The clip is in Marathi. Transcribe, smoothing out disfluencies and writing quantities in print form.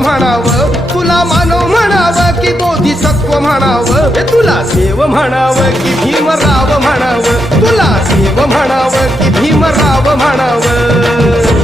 म्हणावं, तुला मानव म्हणावं की बोधिसत्व म्हणावं, तुला देव म्हणावं की भीमराव म्हणावं, तुला देव म्हणावं की भीमराव म्हणावं.